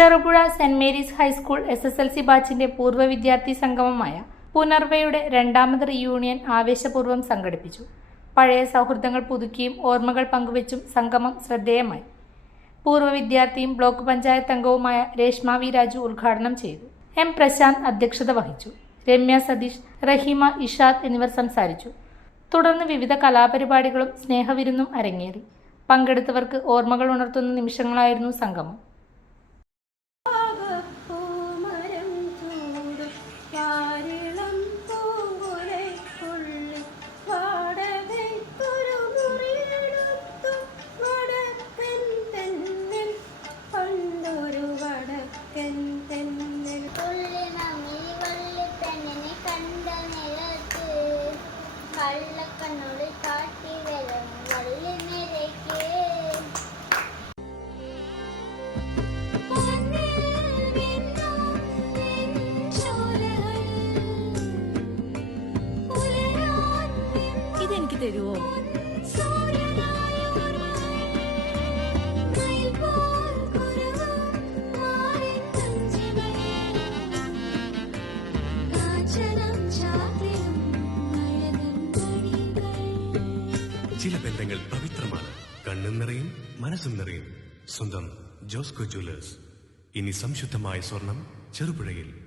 Cherupuzha saint Mary's high school SSLC ബാച്ചിന്റെ പൂർവ്വ വിദ്യാർത്ഥി സംഗമമായ പുനർവയുടെ രണ്ടാമത് റിയൂണിയൻ ആവേശപൂർവ്വം സംഘടിപ്പിച്ചു. പഴയ സൗഹൃദങ്ങൾ പുതുക്കിയും ഓർമ്മകൾ പങ്കുവച്ചും സംഗമം ശ്രദ്ധേയമായി. പൂർവ്വ വിദ്യാർത്ഥിയും ബ്ലോക്ക് പഞ്ചായത്ത് അംഗവുമായ രേഷ്മ വി രാജു ഉദ്ഘാടനം ചെയ്തു. M പ്രശാന്ത് അധ്യക്ഷത വഹിച്ചു. രമ്യ സതീഷ്, റഹീമ, ഇഷാദ് എന്നിവർ സംസാരിച്ചു. തുടർന്ന് വിവിധ കലാപരിപാടികളും സ്നേഹവിരുന്നും അരങ്ങേറി. പങ്കെടുത്തവർക്ക് ഓർമ്മകൾ ഉണർത്തുന്ന നിമിഷങ്ങളായിരുന്നു സംഗമം. ഇതെനിക്ക് തരുവോ? ചില ബന്ധങ്ങൾ പവിത്രമാണ്. കണ്ണും നിറയും മനസ്സും നിറയും. സ്വന്തം ജോസ്കോ ജ്വല്ലേഴ്സ്. ഇനി സംശുദ്ധമായ സ്വർണം ചെറുപുഴയിൽ.